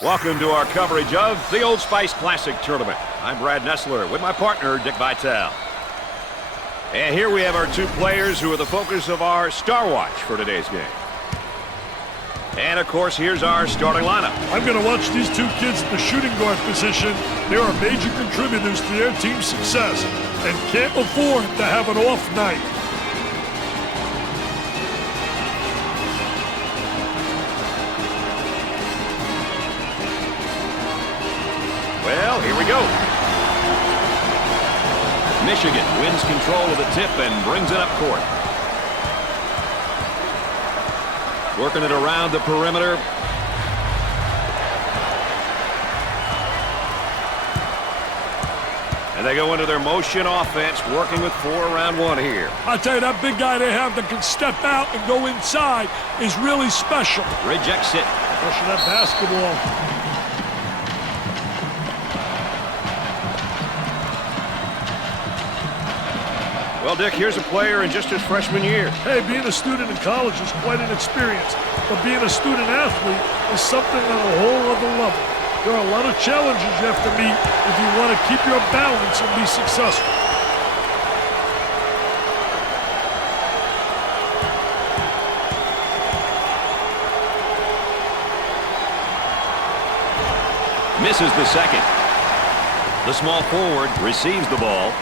Welcome to our coverage of the Old Spice Classic Tournament. I'm Brad Nessler with my partner, Dick Vitale. And here we have our two players who are the focus of our Star Watch for today's game. And, of course, here's our starting lineup. I'm going to watch these two kids in the shooting guard position. They are major contributors to their team's success and can't afford to have an off night. Well, here we go. Michigan wins control of the tip and brings it up court. Working it around the perimeter. And they go into their motion offense, working with 4 around 1 here. I'll tell you, that big guy they have that can step out and go inside is really special. Rejects it. Pushing that basketball. Well, Dick, here's a player in just his freshman year. Hey, being a student in college is quite an experience, but being a student athlete is something on a whole other level. There are a lot of challenges you have to meet if you want to keep your balance and be successful. Misses the second. The small forward receives the ball.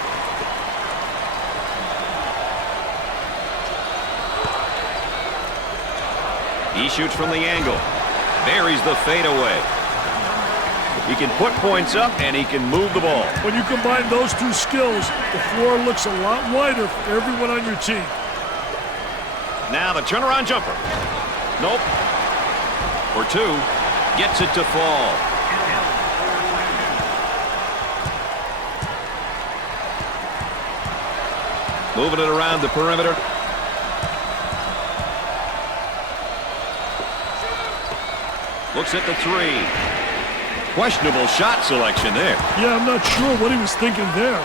He shoots from the angle. Buries the fadeaway. He can put points up and he can move the ball. When you combine those two skills, the floor looks a lot wider for everyone on your team. Now the turnaround jumper. Nope. For 2. Gets it to fall. Moving it around the perimeter. Looks at the 3. Questionable shot selection there. Yeah, I'm not sure what he was thinking there.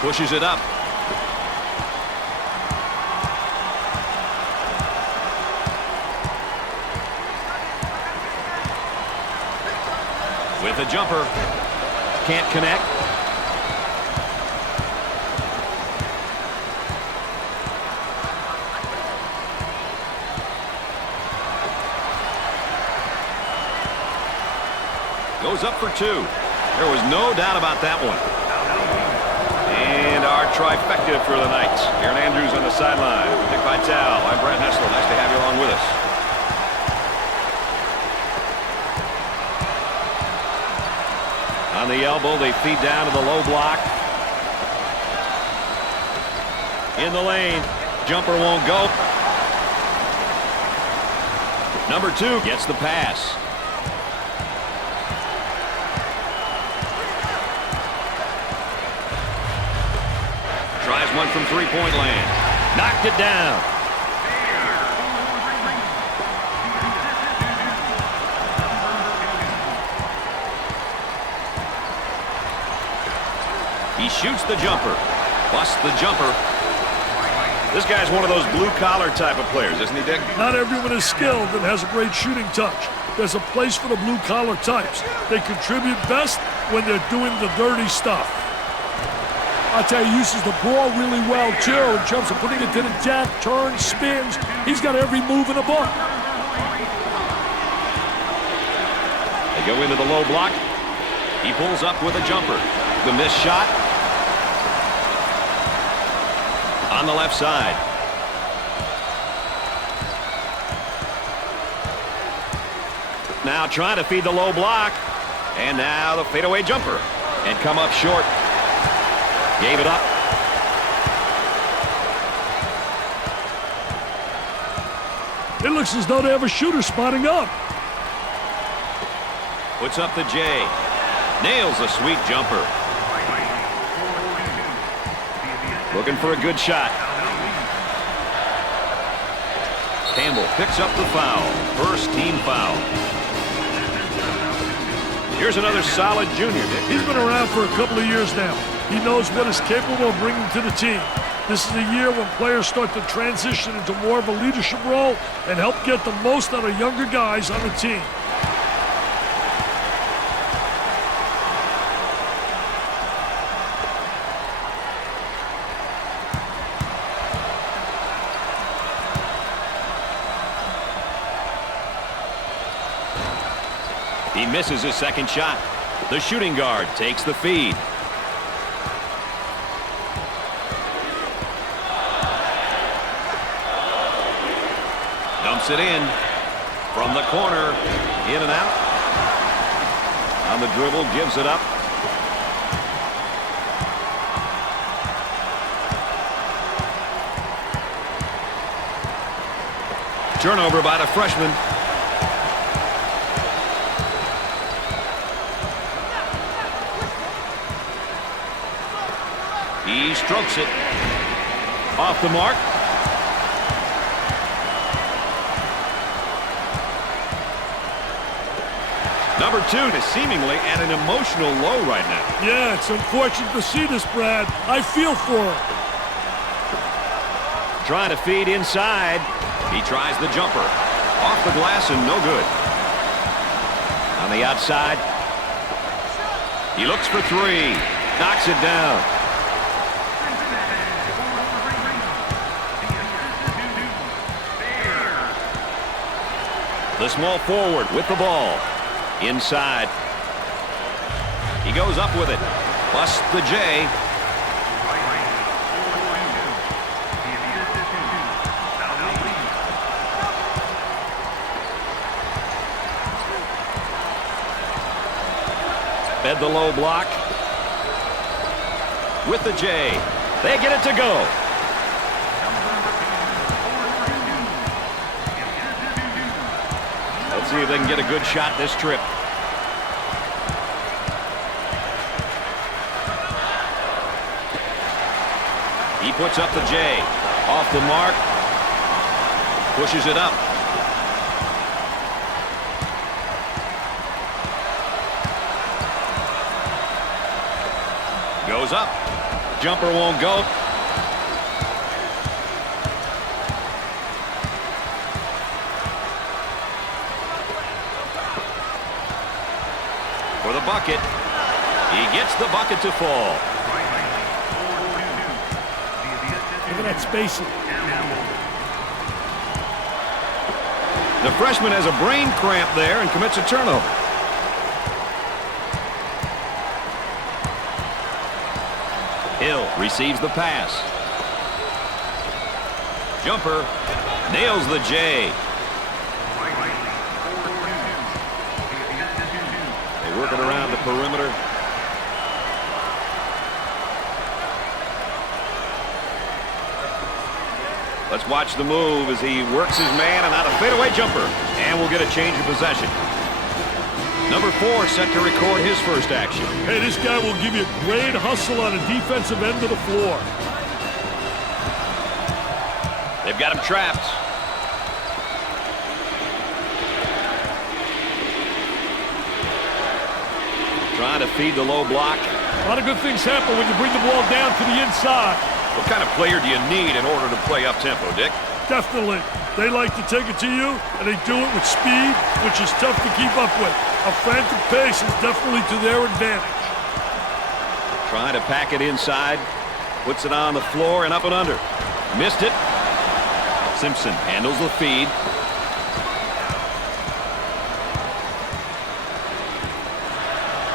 Pushes it up. With a jumper. Can't connect. Goes up for 2. There was no doubt about that one. And our trifecta for the night. Aaron Andrews on the sideline. Dick Vitale. I'm Brad Nessler. Nice to have you along with us. On the elbow, they feed down to the low block. In the lane. Jumper won't go. Number 2 gets the pass. Tries one from three-point land. Knocked it down. He shoots the jumper. Busts the jumper. This guy's one of those blue-collar type of players, isn't he, Dick? Not everyone is skilled and has a great shooting touch. There's a place for the blue-collar types. They contribute best when they're doing the dirty stuff. I tell you, he uses the ball really well, too, in terms of putting it to the deck, turns, spins. He's got every move in the book. They go into the low block. He pulls up with a jumper. The missed shot. On the left side. Now trying to feed the low block. And now the fadeaway jumper. And come up short. Gave it up. It looks as though they have a shooter spotting up. Puts up the J. Nails a sweet jumper. Looking for a good shot. Campbell picks up the foul. First team foul. Here's another solid junior, Dick. He's been around for a couple of years now. He knows what he's capable of bringing to the team. This is a year when players start to transition into more of a leadership role and help get the most out of younger guys on the team. He misses his second shot. The shooting guard takes the feed. Dumps it in from the corner, in and out. On the dribble, gives it up. Turnover by the freshman. He strokes it. Off the mark. Number 2 is seemingly at an emotional low right now. Yeah, it's unfortunate to see this, Brad. I feel for him. Trying to feed inside. He tries the jumper. Off the glass and no good. On the outside. He looks for 3. Knocks it down. The small forward with the ball. Inside. He goes up with it. Busts the J. Fed the low block. With the J. They get it to go. Let's see if they can get a good shot this trip. He puts up the J. Off the mark. Pushes it up. Goes up. Jumper won't go. For the bucket. He gets the bucket to fall. Look at that spacing. The freshman has a brain cramp there and commits a turnover. Hill receives the pass. Jumper nails the J. They work it around the perimeter. Let's watch the move as he works his man and out a fadeaway jumper. And we'll get a change of possession. Number 4 set to record his first action. Hey, this guy will give you great hustle on the defensive end of the floor. They've got him trapped. Trying to feed the low block. A lot of good things happen when you bring the ball down to the inside. What kind of player do you need in order to play up-tempo, Dick? Definitely. They like to take it to you, and they do it with speed, which is tough to keep up with. A frantic pace is definitely to their advantage. Trying to pack it inside. Puts it on the floor and up and under. Missed it. Simpson handles the feed.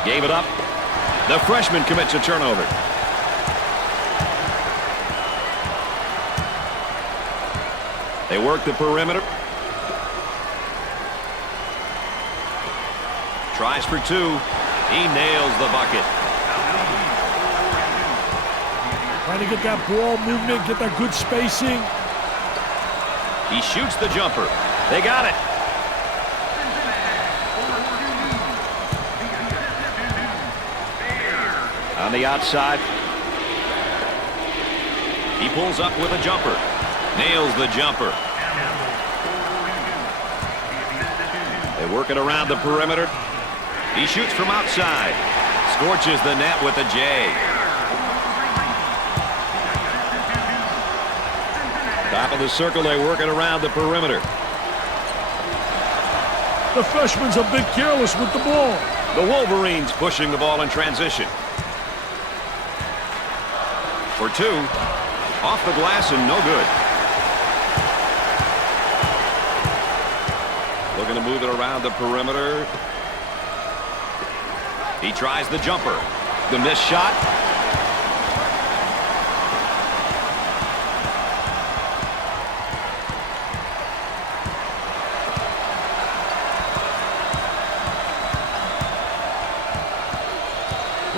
Gave it up. The freshman commits a turnover. They work the perimeter. Tries for 2. He nails the bucket. Trying to get that ball movement, get that good spacing. He shoots the jumper. They got it. On the outside. He pulls up with a jumper. Nails the jumper. They work it around the perimeter. He shoots from outside. Scorches the net with a J. Top of the circle, they work it around the perimeter. The freshman's a bit careless with the ball. The Wolverines pushing the ball in transition. For two. Off the glass and no good. Looking to move it around the perimeter. He tries the jumper. The missed shot.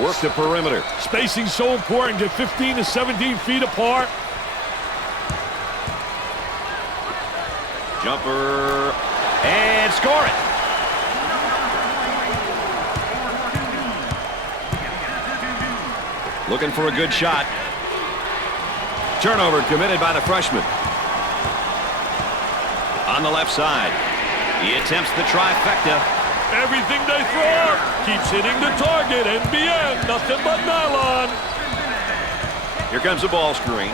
Work the perimeter. Spacing so important. Get 15 to 17 feet apart. Jumper. And score it. Looking for a good shot. Turnover committed by the freshman. On the left side. He attempts the trifecta. Everything they throw keeps hitting the target. NBN, nothing but nylon. Here comes the ball screen.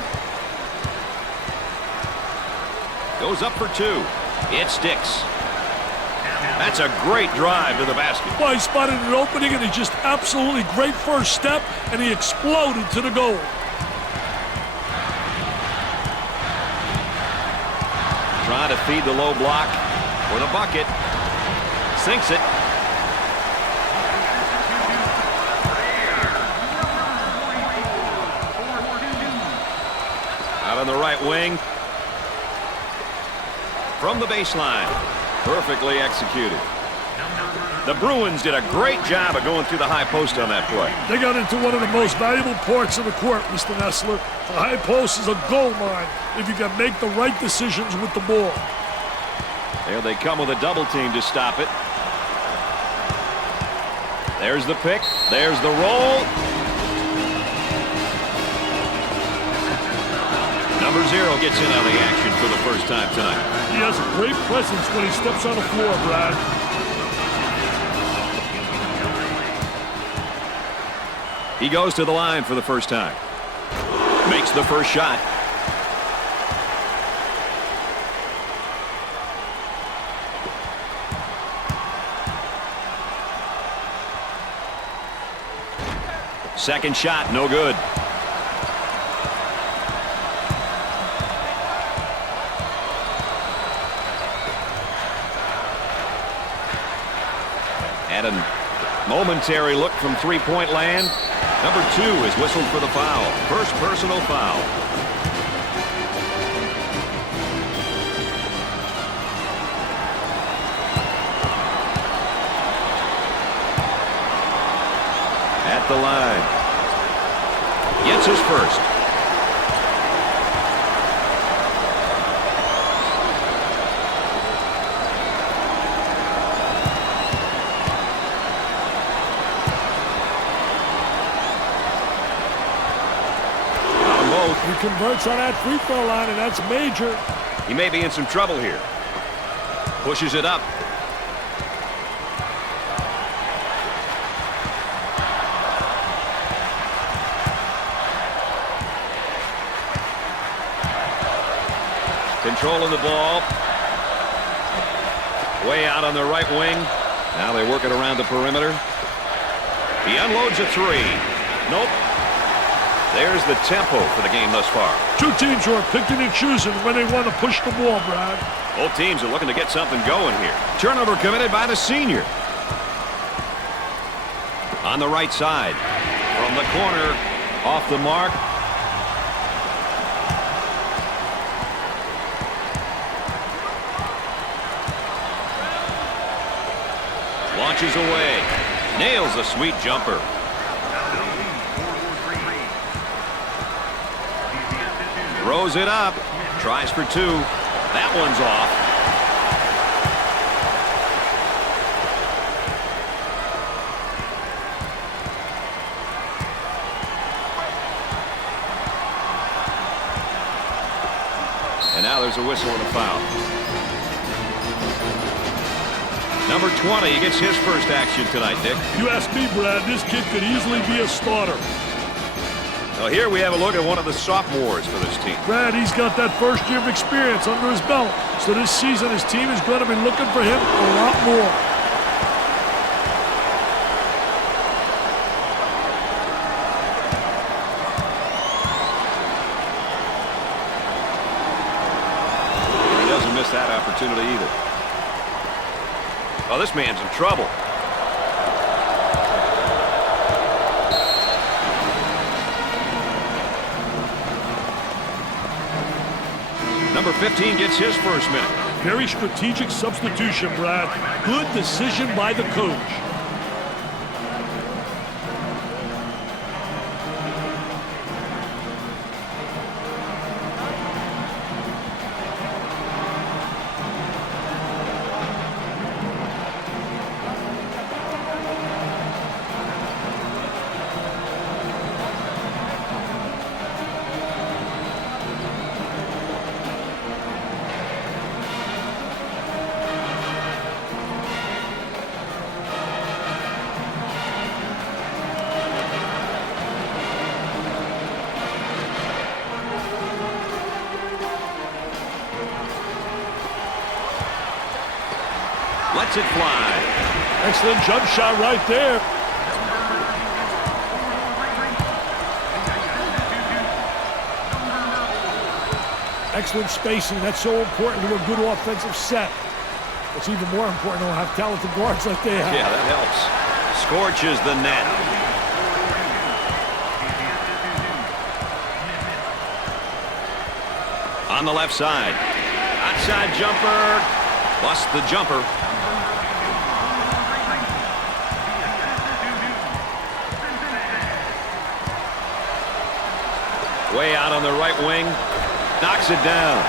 Goes up for two. It sticks. That's a great drive to the basket. Well, he spotted an opening, and he just absolutely great first step, and he exploded to the goal. Trying to feed the low block for the bucket. Sinks it. Out on the right wing. From the baseline. Perfectly executed. The Bruins did a great job of going through the high post on that play. They got into one of the most valuable parts of the court, Mr. Nessler. The high post is a gold mine if you can make the right decisions with the ball. There they come with a double team to stop it. There's the pick. There's the roll. Number 0 gets in on the action for the first time tonight. He has a great presence when he steps on the floor, Brad. He goes to the line for the first time. Makes the first shot. Second shot, no good. Had a momentary look from three-point land. Number 2 is whistled for the foul. First personal foul. At the line. Gets his first. He converts on that free throw line, and that's major. He may be in some trouble here. Pushes it up. Controlling the ball. Way out on the right wing. Now they work it around the perimeter. He unloads a three. Nope. There's the tempo for the game thus far. Two teams who are picking and choosing when they want to push the ball, Brad. Both teams are looking to get something going here. Turnover committed by the senior. On the right side. From the corner. Off the mark. Launches away. Nails a sweet jumper. Throws it up. Tries for two. That one's off. And now there's a whistle and a foul. Number 20, he gets his first action tonight, Dick. You ask me, Brad, this kid could easily be a starter. So here we have a look at one of the sophomores for this team. Brad, he's got that first year of experience under his belt. So this season, his team is going to be looking for him a lot more. He doesn't miss that opportunity either. Oh, this man's in trouble. Number 15 gets his first minute. Very strategic substitution, Brad. Good decision by the coach. Lets it fly. Excellent jump shot right there. Excellent spacing. That's so important to a good offensive set. It's even more important to have talented guards like they have. Yeah, that helps. Scorches the net. On the left side. Outside jumper. Busts the jumper. Way out on the right wing. Knocks it down.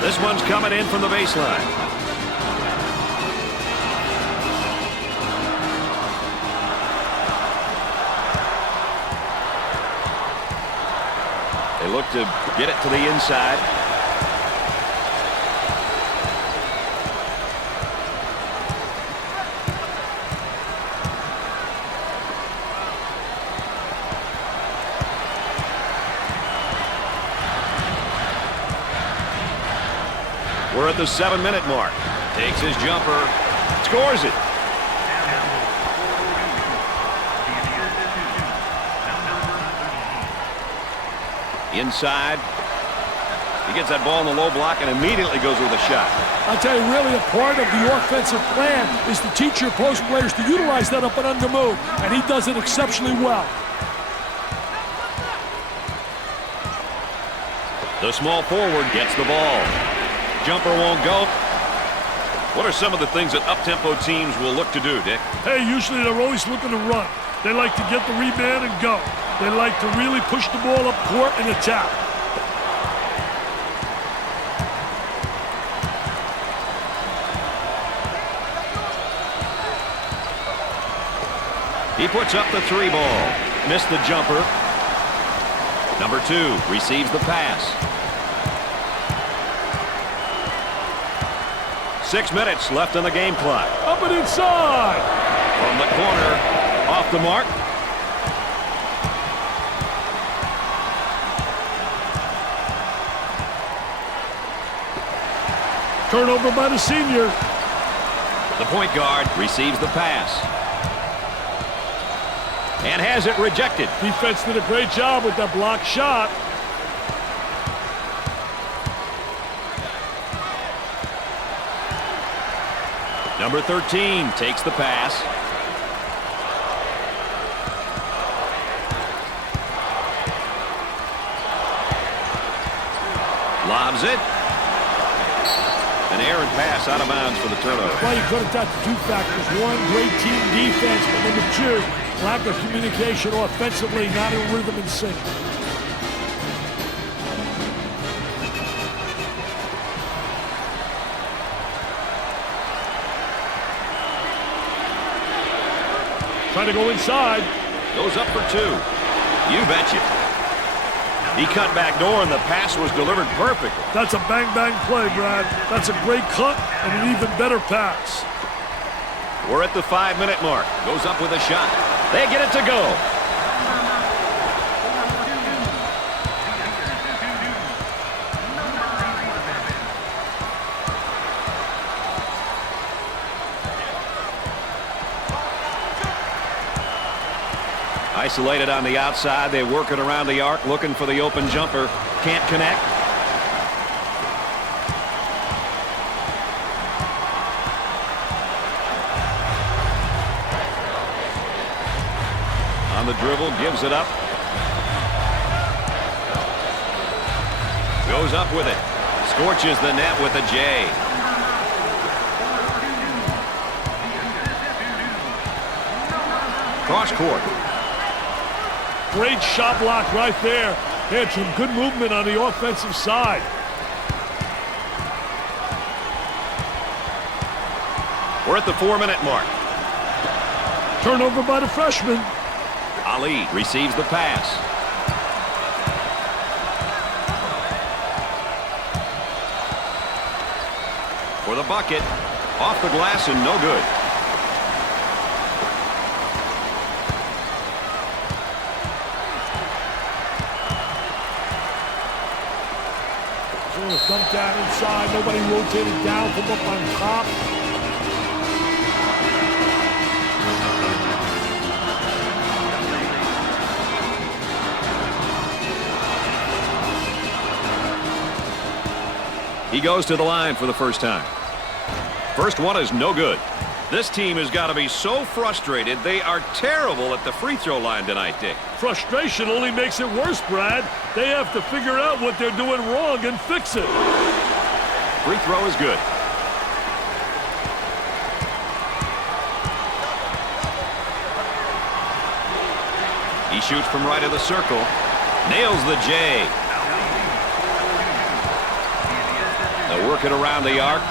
This one's coming in from the baseline. They look to get it to the inside. We're at the 7-minute mark. Takes his jumper. Scores it. Inside. He gets that ball in the low block and immediately goes with a shot. I'll tell you, really a part of the offensive plan is to teach your post players to utilize that up and under move, and he does it exceptionally well. The small forward gets the ball. Jumper won't go. What are some of the things that up-tempo teams will look to do, Dick? Hey, usually they're always looking to run. They like to get the rebound and go. They like to really push the ball up court and attack. He puts up the 3 ball. Missed the jumper. Number 2 receives the pass. 6 minutes left on the game clock. Up and inside. From the corner, off the mark. Turnover by the senior. The point guard receives the pass. And has it rejected. Defense did a great job with that block shot. Number 13 takes the pass. Lobs it. An errant pass out of bounds for the turnover. Well, you could have got the 2 factors. 1, great team defense, but number 2, lack of communication offensively, not in rhythm and sync. Trying to go inside. Goes up for 2. You betcha. He cut back door, and the pass was delivered perfectly. That's a bang-bang play, Brad. That's a great cut and an even better pass. We're at the 5-minute mark. Goes up with a shot. They get it to go. Isolated on the outside. They work it around the arc, looking for the open jumper. Can't connect. On the dribble, gives it up. Goes up with it. Scorches the net with a J. Cross court. Great shot block right there. They had some good movement on the offensive side. We're at the 4-minute mark. Turnover by the freshman. Ali receives the pass. For the bucket. Off the glass and no good. Sort of dumped down inside. Nobody rotated down from up on top. He goes to the line for the first time. First one is no good. This team has got to be so frustrated. They are terrible at the free throw line tonight, Dick. Frustration only makes it worse, Brad. They have to figure out what they're doing wrong and fix it. Free throw is good. He shoots from right of the circle. Nails the J. They'll work it around the arc.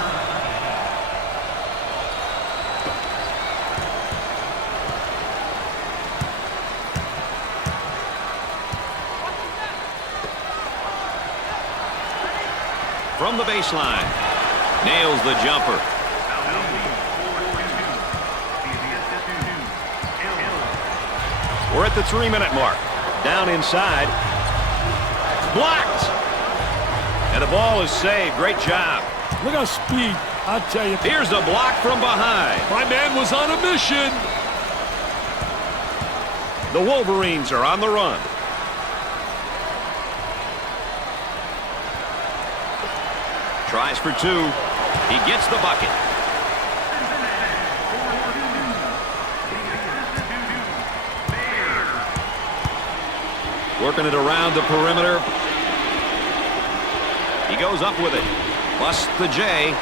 From the baseline. Nails the jumper. We're at the 3-minute mark. Down inside. Blocked. And the ball is saved. Great job. Look at speed. I'll tell you. Here's a block from behind. My man was on a mission. The Wolverines are on the run. Tries for two. He gets the bucket. Working it around the perimeter. He goes up with it. Busts the J.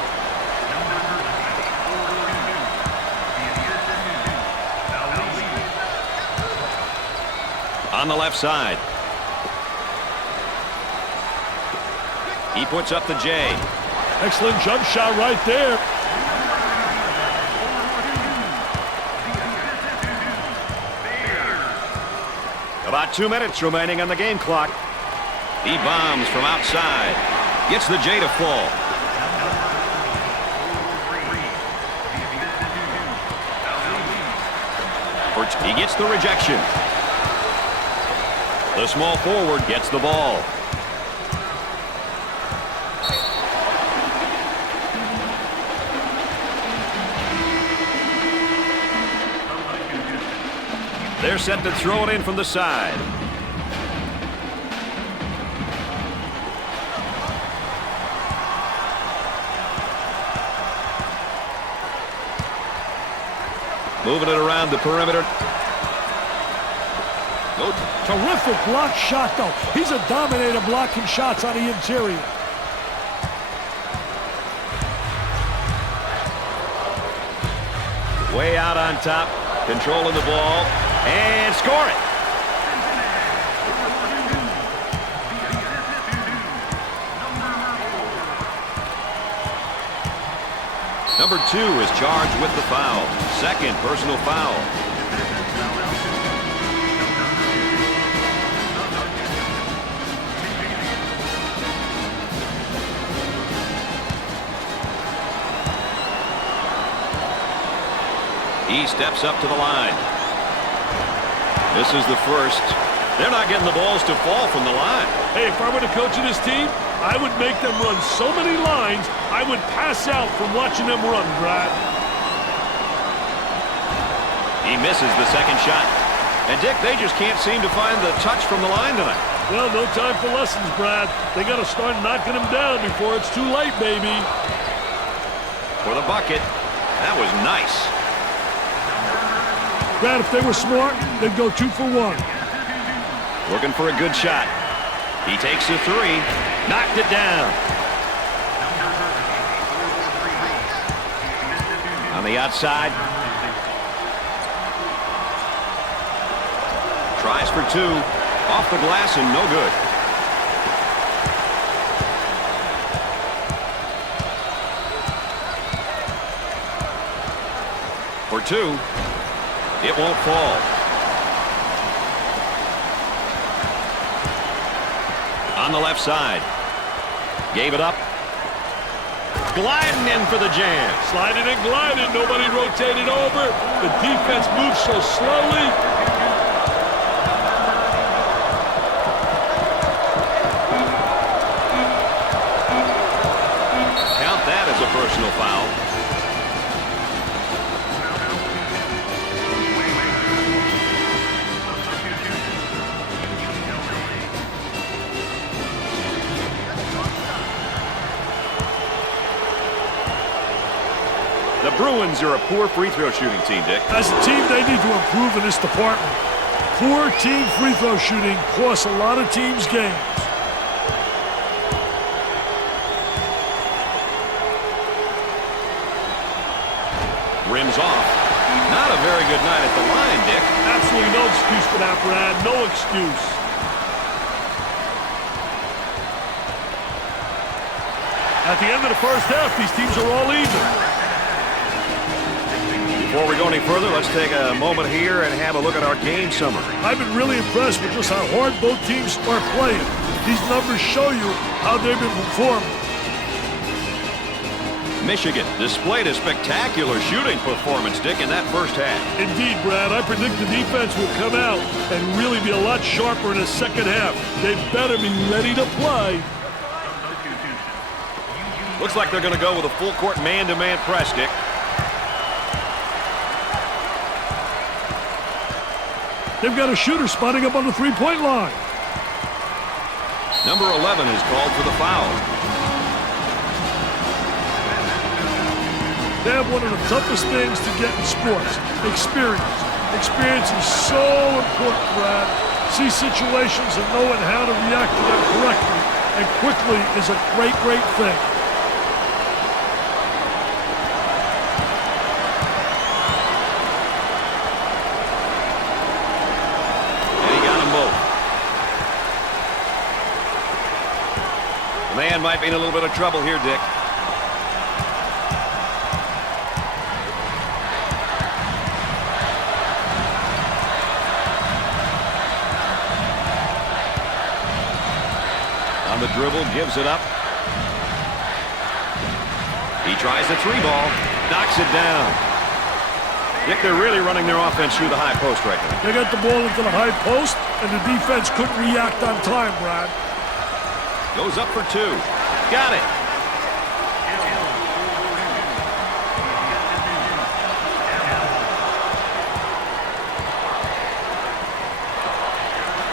On the left side. He puts up the J. Excellent jump shot right there. About 2 minutes remaining on the game clock. He bombs from outside. Gets the J to fall. He gets the rejection. The small forward gets the ball. They're set to throw it in from the side. Moving it around the perimeter. Terrific block shot, though. He's a dominator blocking shots on the interior. Way out on top, controlling the ball, and score it. Number 2 is charged with the foul. Second personal foul. He steps up to the line. This is the first. They're not getting the balls to fall from the line. Hey, if I were the coach of this team, I would make them run so many lines, I would pass out from watching them run, Brad. He misses the second shot. And, Dick, they just can't seem to find the touch from the line tonight. Well, no time for lessons, Brad. They got to start knocking them down before it's too late, baby. For the bucket. That was nice. Brad, if they were smart, they'd go 2 for 1. Looking for a good shot. He takes the three. Knocked it down. On the outside. Tries for 2. Off the glass and no good. For 2. It won't fall. On the left side. Gave it up. Gliding in for the jam. Sliding and gliding. Nobody rotated over. The defense moves so slowly. Count that as a personal foul. The Bruins are a poor free throw shooting team, Dick. As a team, they need to improve in this department. Poor team free throw shooting costs a lot of teams games. Rims off. Not a very good night at the line, Dick. Absolutely no excuse for that, Brad. No excuse. At the end of the first half, these teams are all even. Before we go any further, let's take a moment here and have a look at our game summary. I've been really impressed with just how hard both teams are playing. These numbers show you how they've been performing. Michigan displayed a spectacular shooting performance, Dick, in that first half. Indeed, Brad. I predict the defense will come out and really be a lot sharper in the second half. They better be ready to play. Looks like they're going to go with a full-court man-to-man press, Dick. They've got a shooter spotting up on the three-point line. Number 11 is called for the foul. They have one of the toughest things to get in sports, experience. Experience is so important, Brad. See situations and knowing how to react to them correctly and quickly is a great, great thing. Man might be in a little bit of trouble here, Dick. On the dribble, gives it up. He tries the three ball, knocks it down. Dick, they're really running their offense through the high post right now. They got the ball into the high post, and the defense couldn't react on time, Brad. Goes up for 2. Got it.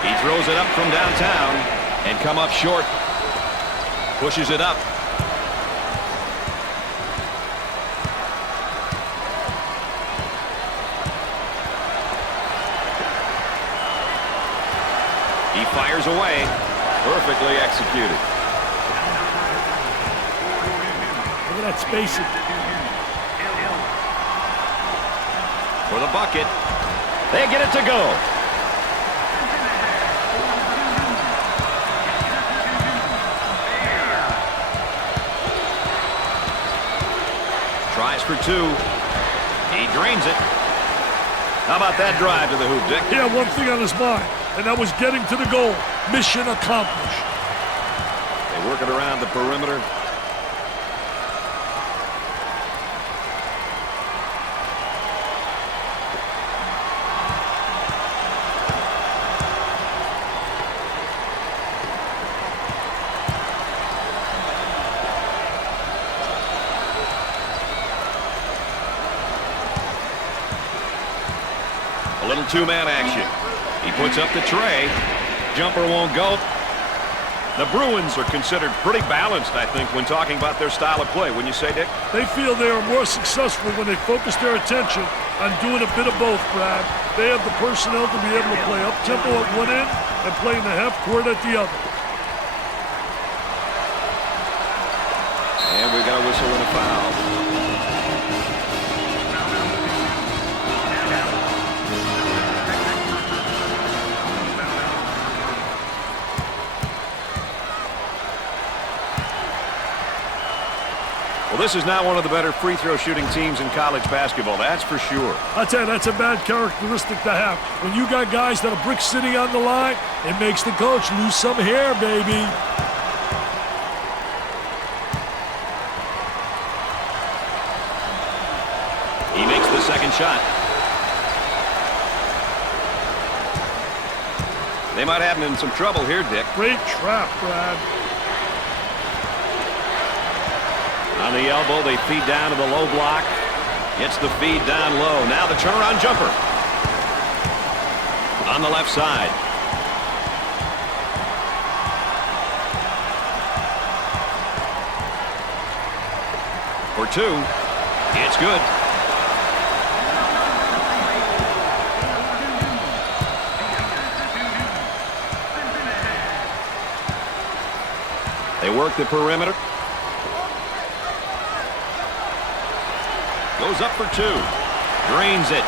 He throws it up from downtown and come up short. Pushes it up. He fires away. Perfectly executed. Look at that spacing. For the bucket. They get it to go. Tries for 2. He drains it. How about that drive to the hoop, Dick? He had one thing on his mind, and that was getting to the goal. Mission accomplished. They work it around the perimeter. little two-man action. He puts up the tray. Jumper won't go. The Bruins are considered pretty balanced, I think, when talking about their style of play. Wouldn't you say, Dick? They feel they are more successful when they focus their attention on doing a bit of both, Brad. They have the personnel to be able to play up-tempo at one end and play in the half court at the other. And we got a whistle and a foul. Well, this is not one of the better free throw shooting teams in college basketball, that's for sure. I tell you, that's a bad characteristic to have. When you got guys that are brick sitting on the line, it makes the coach lose some hair, baby. He makes the second shot. They might have him in some trouble here, Dick. Great trap, Brad. On the elbow, they feed down to the low block. Gets the feed down low. Now the turnaround jumper. On the left side. For two. It's good. They work the perimeter. Goes up for two. Drains it.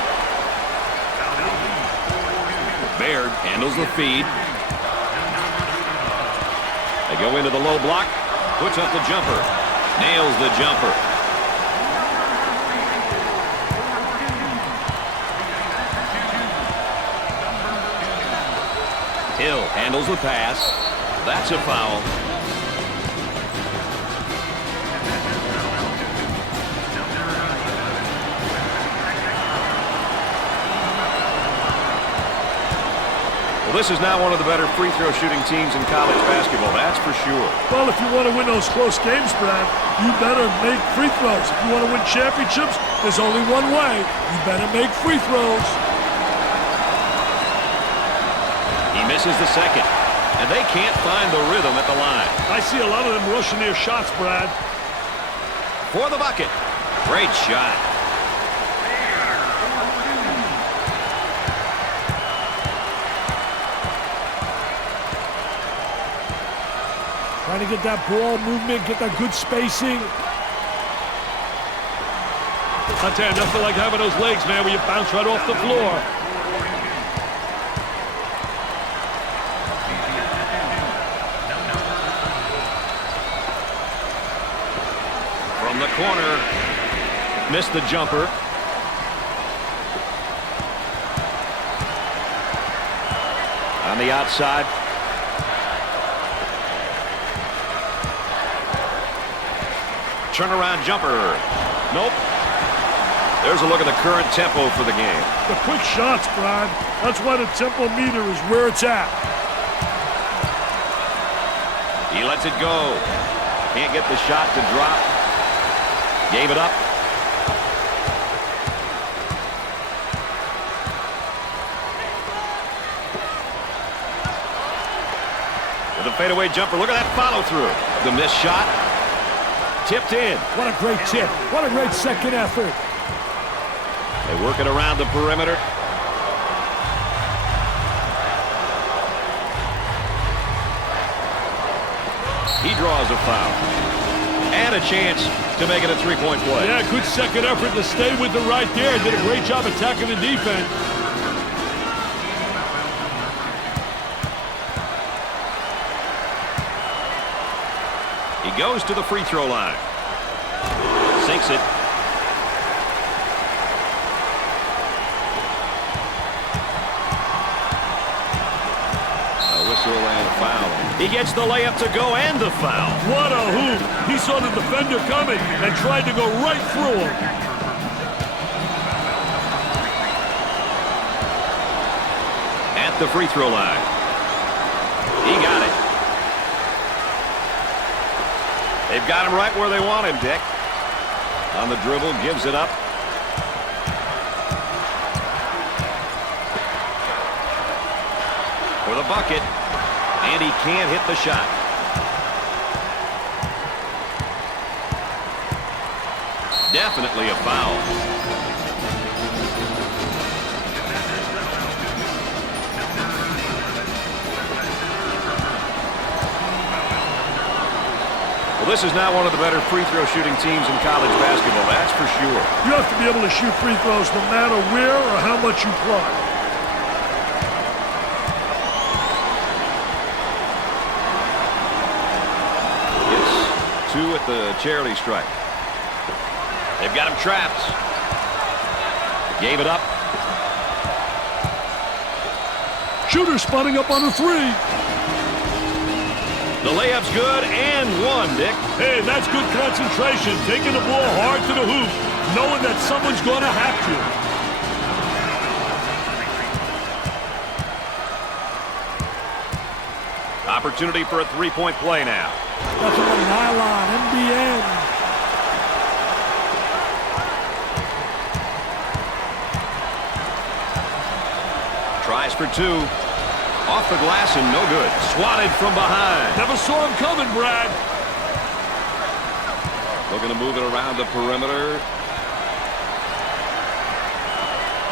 Baird handles the feed. They go into the low block. Puts up the jumper. Nails the jumper. Hill handles the pass. That's a foul. This is now one of the better free throw shooting teams in college basketball, that's for sure. Well, if you want to win those close games, Brad, you better make free throws. If you want to win championships, there's only one way. You better make free throws. He misses the second, and they can't find the rhythm at the line. I see a lot of them rushing their shots, Brad. For the bucket. Great shot. Trying to get that ball movement, get that good spacing. I tell you, nothing like having those legs, man, where you bounce right off the floor. From the corner, missed the jumper. On the outside. Turnaround jumper. Nope. There's a look at the current tempo for the game. The quick shots, Brad. That's why the tempo meter is where it's at. He lets it go. Can't get the shot to drop. Gave it up. With a fadeaway jumper. Look at that follow through. The missed shot. Tipped in. What a great tip. What a great second effort. They work it around the perimeter. He draws a foul. And a chance to make it a three-point play. Yeah, good second effort to stay with it right there. Did a great job attacking the defense. He goes to the free throw line. Sinks it. A whistle and a foul. He gets the layup to go and the foul. What a hoop. He saw the defender coming and tried to go right through him. At the free throw line. He got it. They've got him right where they want him, Dick. On the dribble, gives it up. the bucket, and he can't hit the shot. Definitely a foul. Well, this is not one of the better free throw shooting teams in college basketball, that's for sure. You have to be able to shoot free throws no matter where or how much you play. It's 2 at the charity stripe. They've got him trapped. Gave it up. Shooter spotting up on a 3. The layup's good and one, Dick. Hey, that's good concentration. Taking the ball hard to the hoop, knowing that someone's going to have to. Opportunity for a three-point play now. That's on the nylon, NBN. Tries for 2. Off the glass and no good. Swatted from behind. Never saw him coming, Brad. Looking to move it around the perimeter.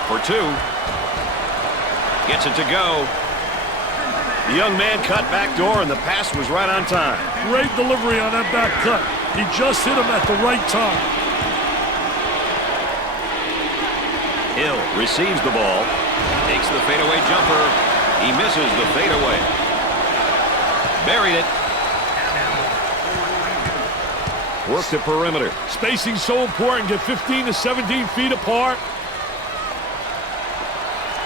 For 2. Gets it to go. The young man cut back door, and the pass was right on time. Great delivery on that back cut. He just hit him at the right time. Hill receives the ball. Takes the fadeaway jumper. He misses the fadeaway. Buried it. Work the perimeter. Spacing so important. Get 15 to 17 feet apart.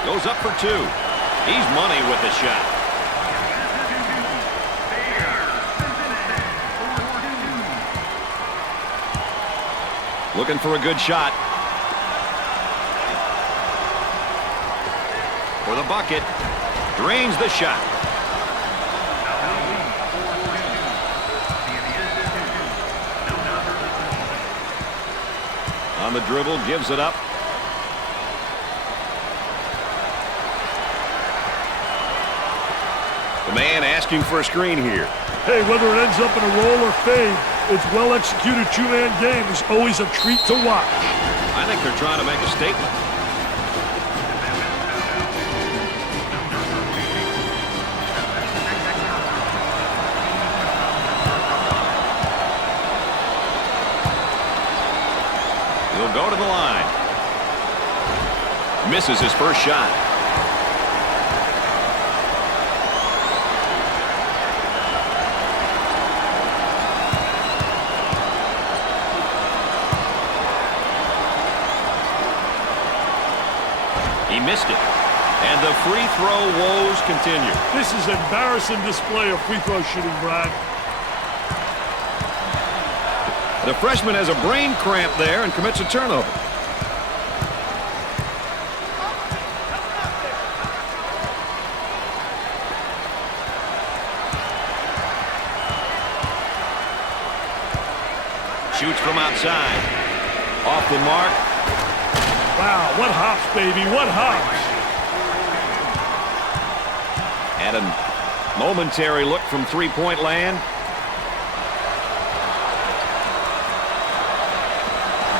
Goes up for 2. He's money with the shot. Looking for a good shot. For the bucket. Drains the shot. On the dribble, gives it up. The man asking for a screen here. Hey, whether it ends up in a roll or fade, its well-executed two-man game is always a treat to watch. I think they're trying to make a statement. He'll go to the line. Misses his first shot. He missed it. And the free throw woes continue. This is an embarrassing display of free throw shooting, Brad. The freshman has a brain cramp there and commits a turnover. Shoots from outside. Off the mark. Wow, what hops, baby, what hops. Had a momentary look from three-point land.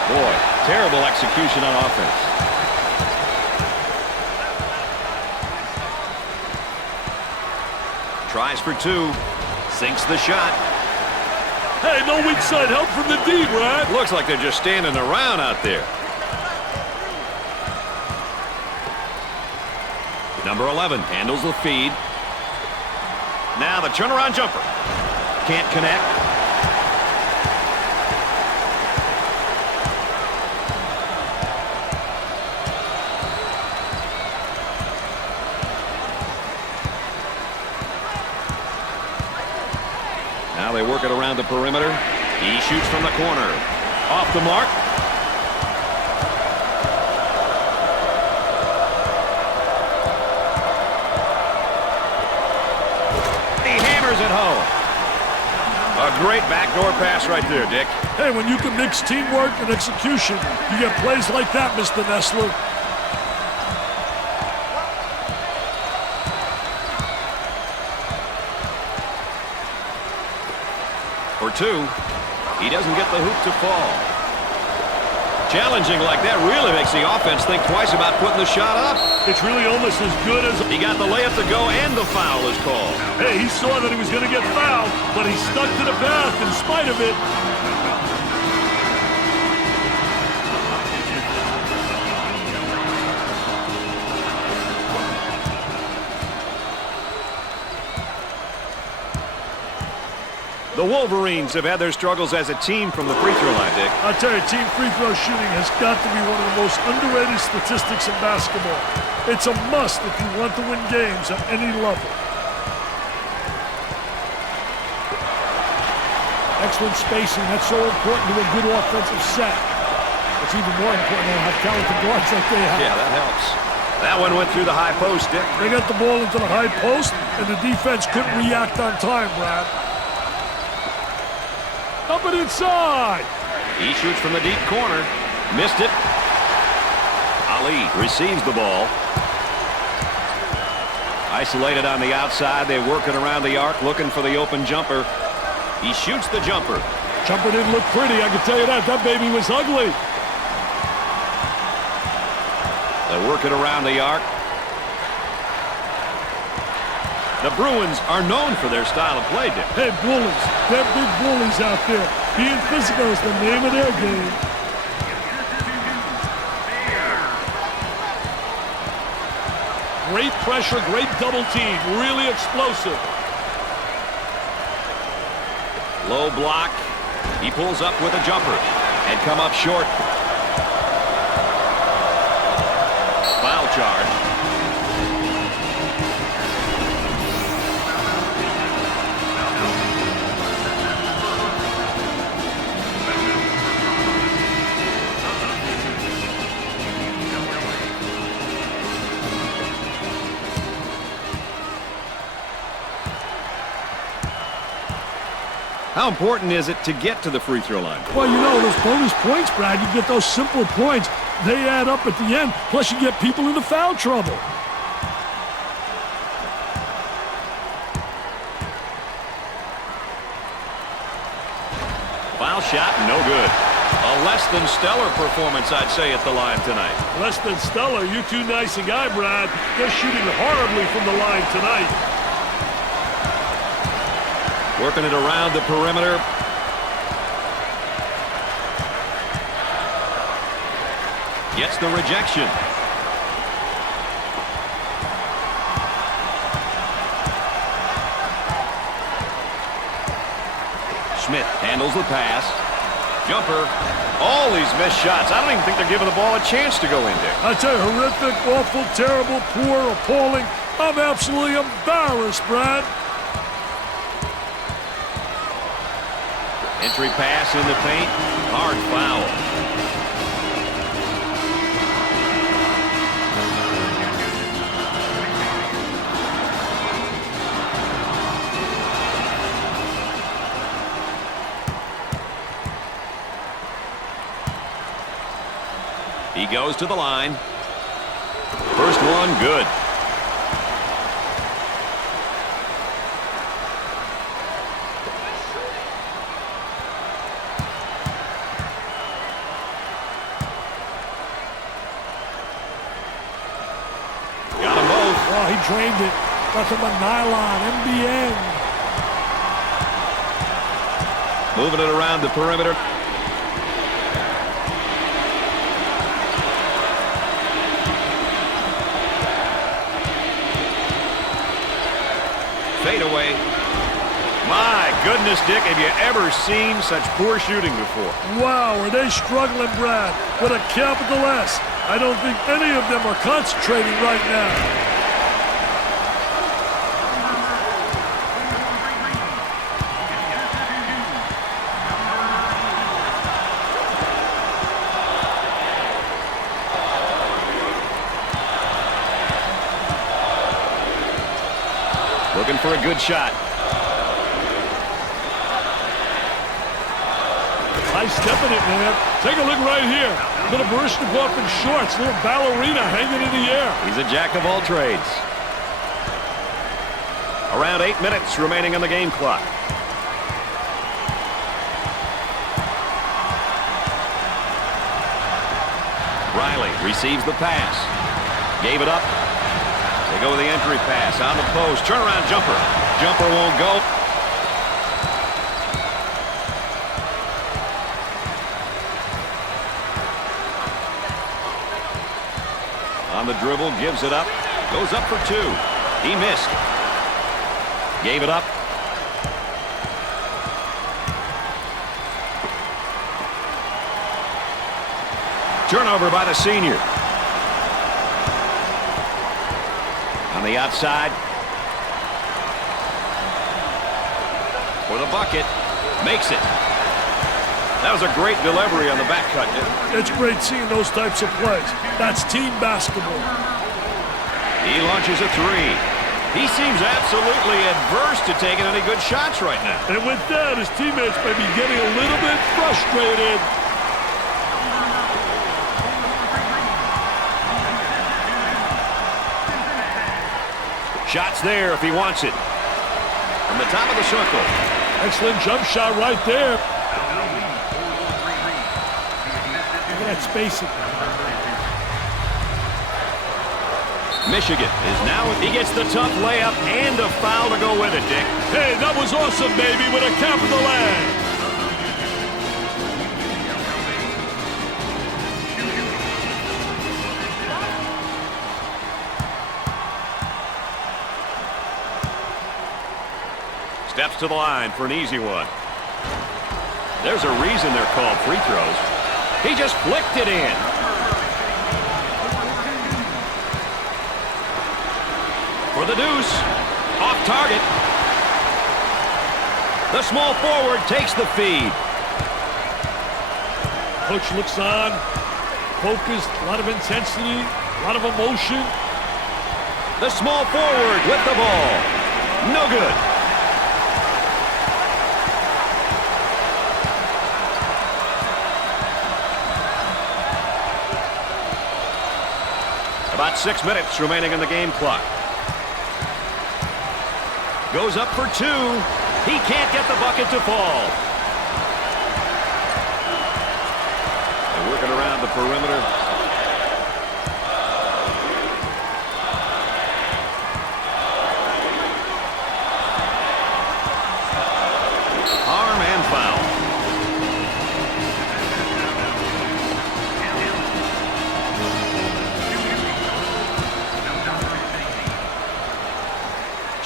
Boy, terrible execution on offense. Tries for 2. Sinks the shot. Hey, no weak side help from the D, Brad. Looks like they're just standing around out there. Number 11 handles the feed. Now the turnaround jumper. Can't connect. Now they work it around the perimeter. He shoots from the corner. Off the mark. He hammers it home. A great backdoor pass right there, Dick. Hey, when you can mix teamwork and execution, you get plays like that, Mr. Nessler. for two. He doesn't get the hoop to fall. Challenging like that really makes the offense think twice about putting the shot up. It's really almost as good as... He got the layup to go, and the foul is called. Hey, he saw that he was going to get fouled, but he stuck to the path in spite of it. The Wolverines have had their struggles as a team from the free throw line, Dick. I tell you, team free throw shooting has got to be one of the most underrated statistics in basketball. It's a must if you want to win games at any level. Excellent spacing. That's so important to a good offensive set. It's even more important to have talented guards like they have. Yeah, that helps. That one went through the high post, Dick. They got the ball into the high post, and the defense couldn't react on time, Brad. Up and inside. He shoots from the deep corner. Missed it. Ali receives the ball. Isolated on the outside. They're working around the arc, looking for the open jumper. He shoots the jumper. Jumper didn't look pretty, I can tell you that. That baby was ugly. They're working around the arc. The Bruins are known for their style of play, Dick. Hey, bullies. They're big bullies out there. Being physical is the name of their game. Great pressure, great double team. Really explosive. Low block. He pulls up with a jumper and come up short. Foul charge. How important is it to get to the free throw line? Well, you know, those bonus points, Brad, you get those simple points. They add up at the end, plus you get people into foul trouble. Foul shot, no good. A less than stellar performance, I'd say, at the line tonight. Less than stellar. You're too nice a guy, Brad. They're shooting horribly from the line tonight. Working it around the perimeter. Gets the rejection. Smith handles the pass. Jumper. All these missed shots. I don't even think they're giving the ball a chance to go in there. I tell you, horrific, awful, terrible, poor, appalling. I'm absolutely embarrassed, Brad. Entry pass in the paint. Hard foul. He goes to the line. First one, good. Oh, he drained it. Nothing but nylon, NBN. Moving it around the perimeter. Fade away. My goodness, Dick, have you ever seen such poor shooting before? Wow, are they struggling, Brad? With a capital S. I don't think any of them are concentrating right now. Looking for a good shot. High stepping it, man. Take a look right here. Little Baryshnikov in shorts. Little ballerina hanging in the air. He's a jack of all trades. Around 8 minutes remaining on the game clock. Riley receives the pass. Gave it up. They go with the entry pass on the post. Turnaround jumper. Jumper won't go. On the dribble, gives it up. Goes up for two. He missed. Gave it up. Turnover by the senior. On the outside. For the bucket. Makes it. That was a great delivery on the back cut. It's great seeing those types of plays. That's team basketball. He launches a three. He seems absolutely adverse to taking any good shots right now. And with that, his teammates may be getting a little bit frustrated. Shots there if he wants it. From the top of the circle. Excellent jump shot right there. Look at that spacing. Michigan is now, he gets the tough layup and a foul to go with it, Dick. Hey, that was awesome, baby, with a capital A. Steps to the line for an easy one. There's a reason they're called free throws. He just flicked it in. For the deuce. Off target. The small forward takes the feed. Coach looks on. Focused. A lot of intensity. A lot of emotion. The small forward with the ball. No good. About 6 minutes remaining in the game clock. Goes up for two. He can't get the bucket to fall. They're working around the perimeter. Arm and foul.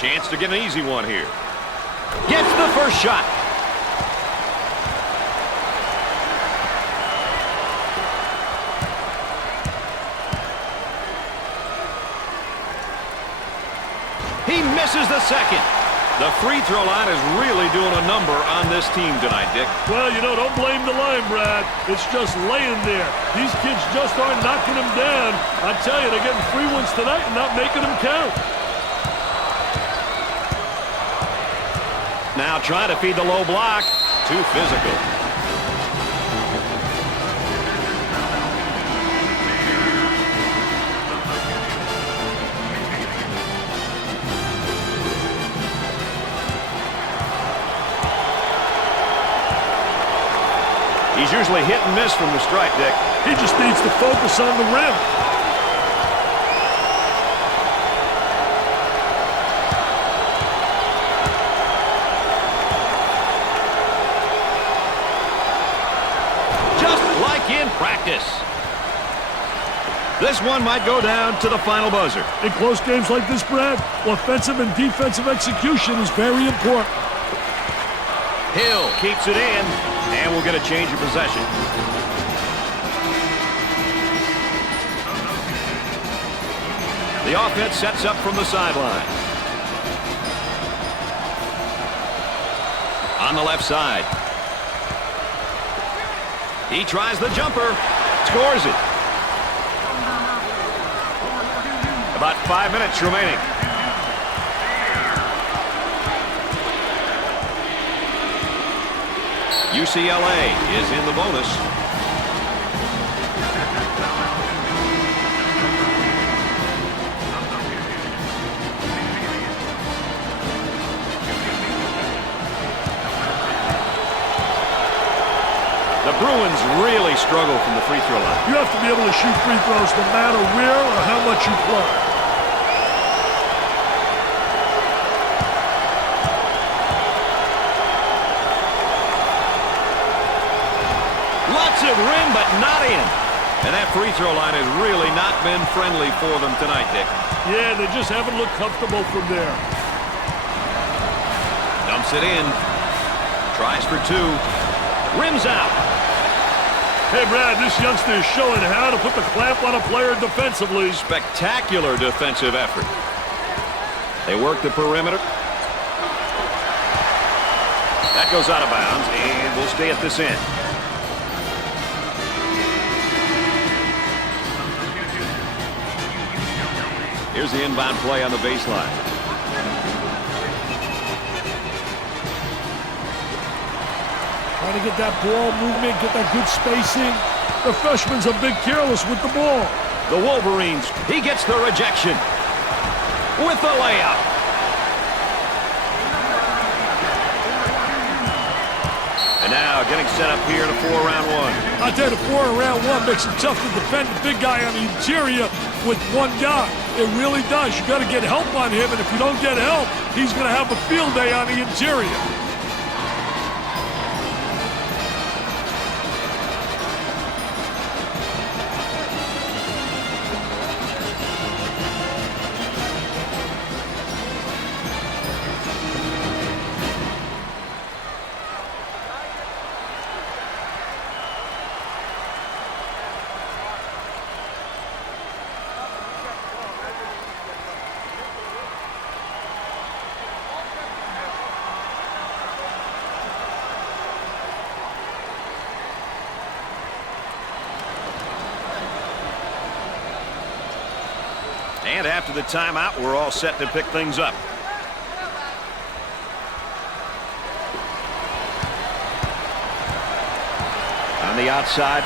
Chance to get an easy one here. Gets the first shot. He misses the second. The free throw line is really doing a number on this team tonight, Dick. Well, you know, don't blame the line, Brad. It's just laying there. These kids just aren't knocking them down. I tell you, they're getting free ones tonight and not making them count. Now trying to feed the low block. Too physical. He's usually hit and miss from the strike, Dick. He just needs to focus on the rim. In practice. This one might go down to the final buzzer. In close games like this, Brad, offensive and defensive execution is very important. Hill keeps it in, and we'll get a change of possession. The offense sets up from the sideline. On the left side. He tries the jumper, scores it. About 5 minutes remaining. UCLA is in the bonus. The Bruins really struggle from the free throw line. You have to be able to shoot free throws no matter where or how much you play. Lots of rim, but not in. And that free throw line has really not been friendly for them tonight, Dick. Yeah, they just haven't looked comfortable from there. Dumps it in. Tries for two. Rims out. Hey, Brad, this youngster is showing how to put the clamp on a player defensively. Spectacular defensive effort. They work the perimeter. That goes out of bounds, and we'll stay at this end. Here's the inbound play on the baseline. Trying to get that ball movement, get that good spacing. The freshman's a bit careless with the ball. The Wolverines, he gets the rejection with the layup. And now getting set up here in a 4-round one. I tell you, the 4-round one makes it tough to defend the big guy on the interior with one guy. It really does. You got to get help on him, and if you don't get help, he's going to have a field day on the interior. And after the timeout, we're all set to pick things up. On the outside.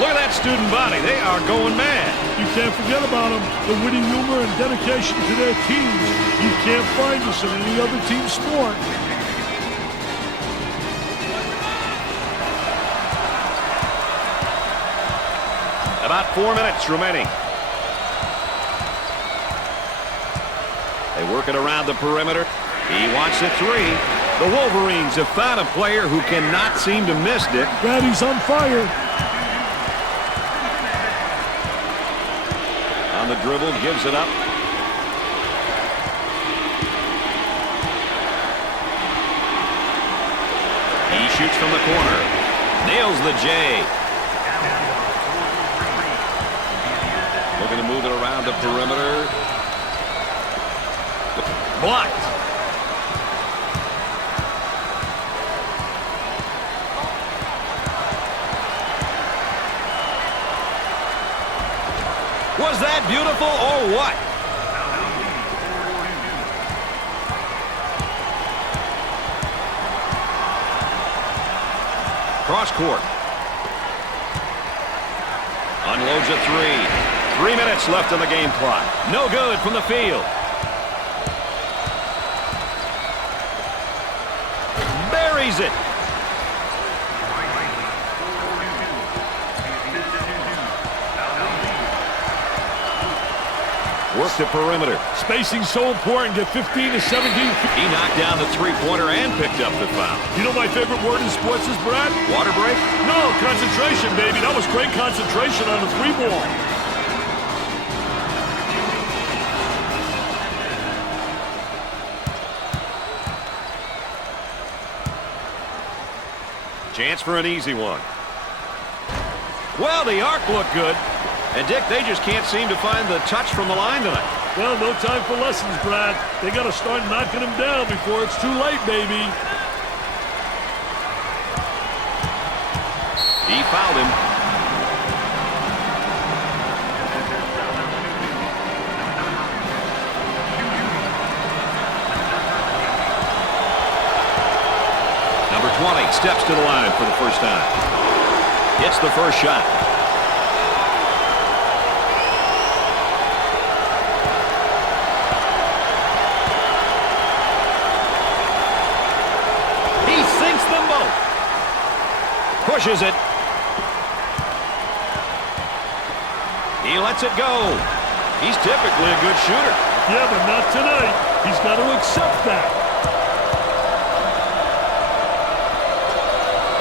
Look at that student body. They are going mad. You can't forget about them. The witty humor and dedication to their teams. You can't find this in any other team sport. About 4 minutes remaining. They work it around the perimeter. He wants a three. The Wolverines have found a player who cannot seem to miss, Dick. Daddy's on fire. On the dribble, gives it up. He shoots from the corner. Nails the J. Looking to move it around the perimeter. Blocked. Was that beautiful or what? Cross court. Unloads a three. 3 minutes left on the game clock. No good from the field. Buries it. Work the perimeter. Spacing's so important. Get 15 to 17. He knocked down the three-pointer and picked up the foul. You know my favorite word in sports is, Brad? Water break? No, concentration, baby. That was great concentration on the three ball. Chance for an easy one. Well, the arc looked good. And, Dick, they just can't seem to find the touch from the line tonight. Well, no time for lessons, Brad. They got to start knocking him down before it's too late, baby. He fouled him. Number 20 steps to the line for the first time. Hits the first shot. Pushes it. He lets it go. He's typically a good shooter. Yeah, but not tonight. He's got to accept that.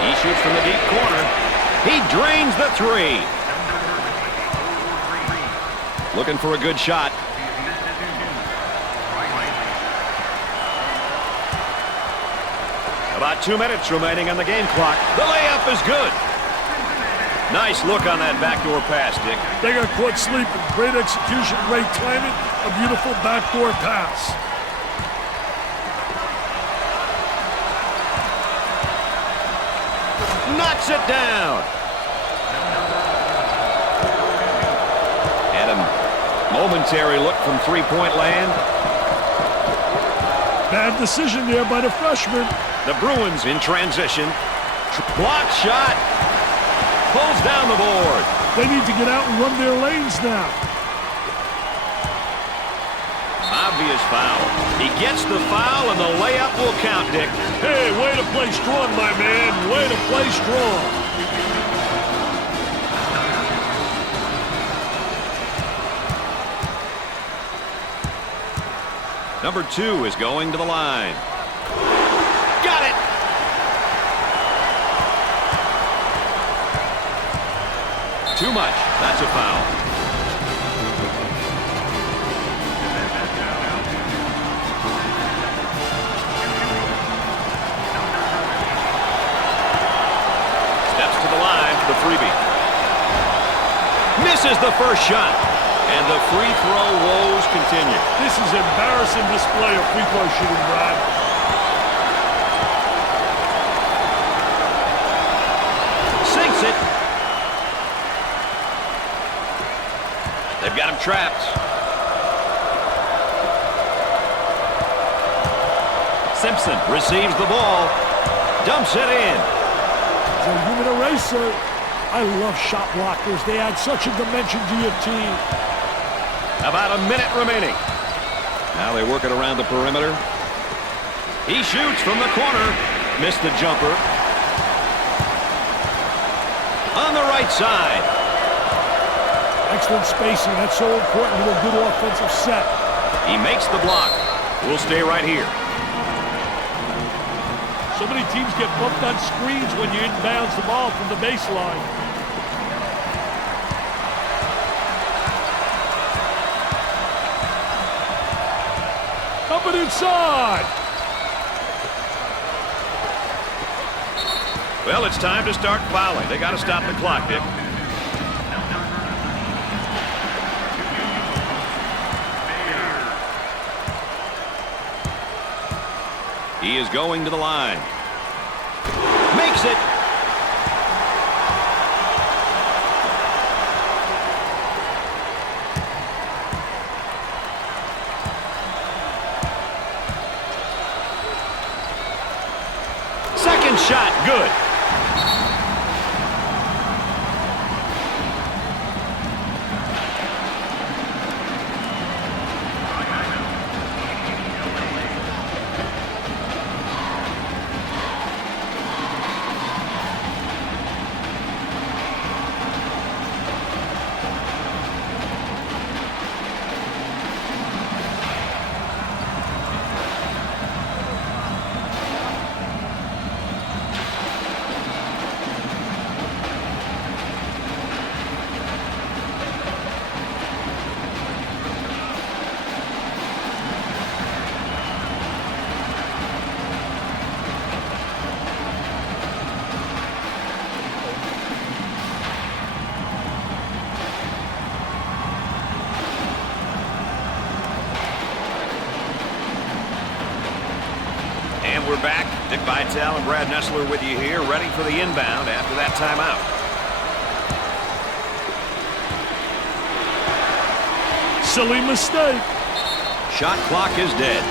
He shoots from the deep corner. He drains the three. Looking for a good shot. About 2 minutes remaining on the game clock. The layup is good. Nice look on that backdoor pass, Dick. They got caught sleeping. Great execution, great timing, a beautiful backdoor pass. Knocks it down. And a momentary look from three-point land. Bad decision there by the freshman. The Bruins in transition. Block shot. Pulls down the board. They need to get out and run their lanes now. Obvious foul. He gets the foul, and the layup will count, Dick. Hey, way to play strong, my man. Way to play strong. Number 2 is going to the line. Got it! Too much. That's a foul. Steps to the line for the freebie. Misses the first shot. And the free throw woes continue. This is embarrassing display of free throw shooting, Brad. Sinks it. They've got him trapped. Simpson receives the ball. Dumps it in. It's a human eraser. I love shot blockers. They add such a dimension to your team. About a minute remaining. Now they work it around the perimeter. He shoots from the corner. Missed the jumper. On the right side. Excellent spacing. That's so important to a good offensive set. He makes the block. We'll stay right here. So many teams get bumped on screens when you inbounds the ball from the baseline. Up and inside. Well, it's time to start fouling. They got to stop the clock, Dick. He is going to the line. Makes it. Second shot, good. And we're back. Dick Vitale and Brad Nessler with you here, ready for the inbound after that timeout. Silly mistake. Shot clock is dead.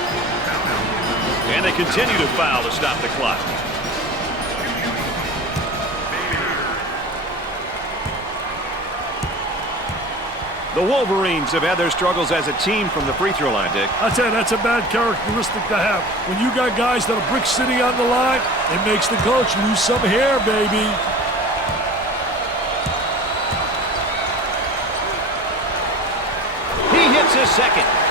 And they continue to foul to stop the clock. The Wolverines have had their struggles as a team from the free throw line, Dick. I tell you, that's a bad characteristic to have. When you got guys that are brick city on the line, it makes the coach lose some hair, baby. That's his second.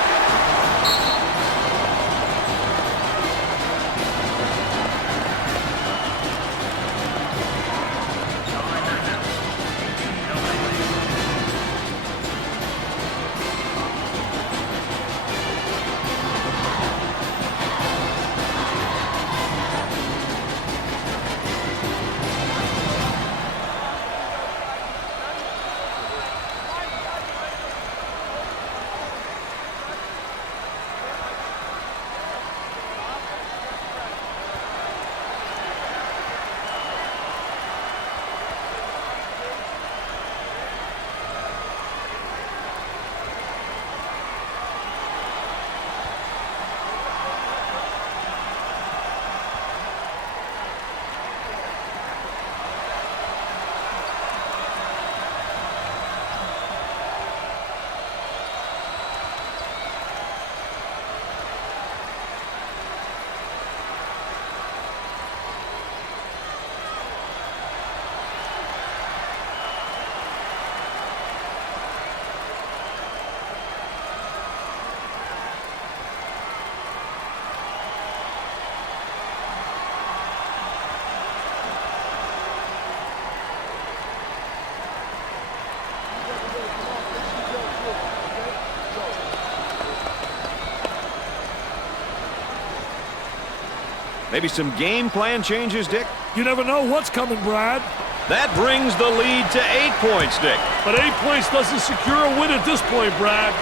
Maybe some game plan changes, Dick? You never know what's coming, Brad. That brings the lead to 8 points, Dick. But 8 points doesn't secure a win at this point, Brad.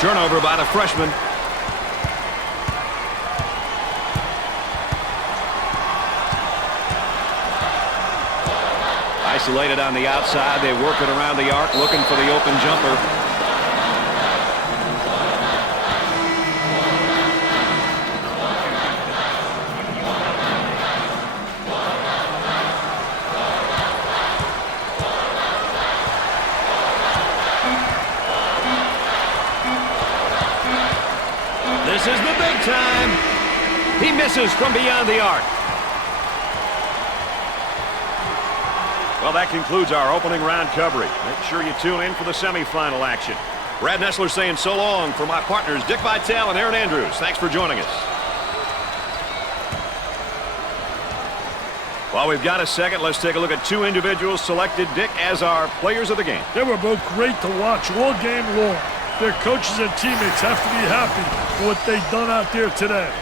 Turnover by the freshman. Isolated on the outside. They work it around the arc, looking for the open jumper. This is the big time. He misses from beyond the arc. Well, that concludes our opening round coverage. Make sure you tune in for the semifinal action. Brad Nessler saying so long for my partners, Dick Vitale and Aaron Andrews. Thanks for joining us. While we've got a second, let's take a look at two individuals selected, Dick, as our players of the game. They were both great to watch all game long. Their coaches and teammates have to be happy for what they've done out there today.